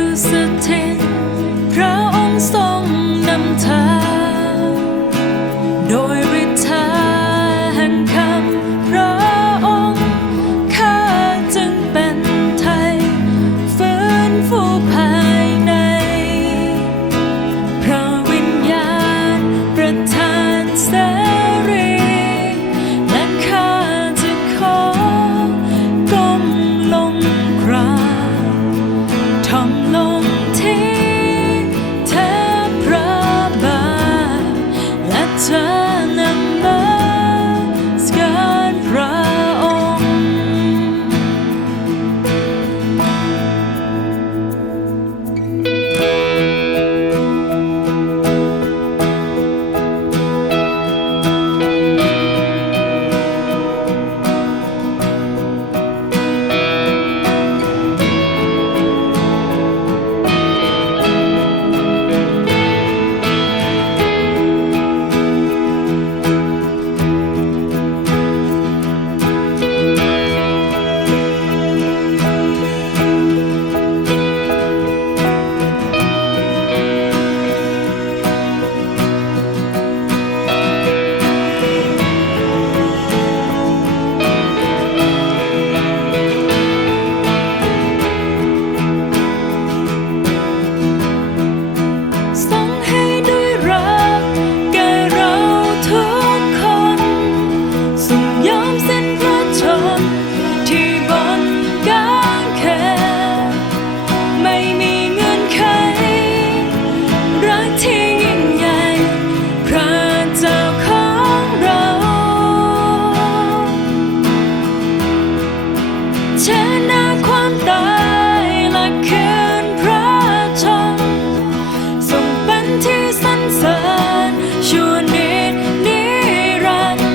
to ชนะความตายและคืนพระชนทรงเป็นที่สรรเสริญชั่วนิดนิรันดร์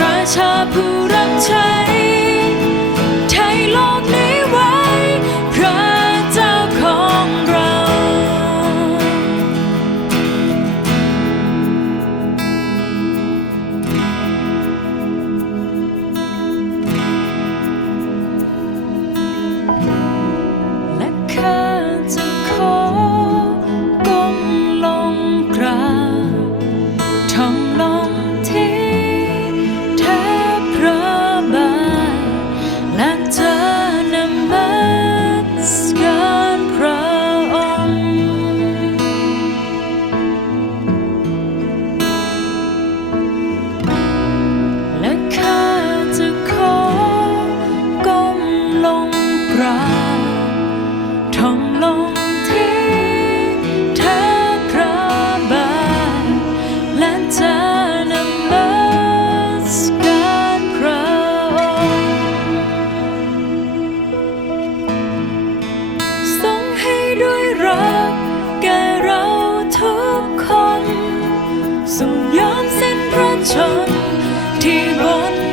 ราชาผู้ ทรงยอมเส้นพระชนที่บน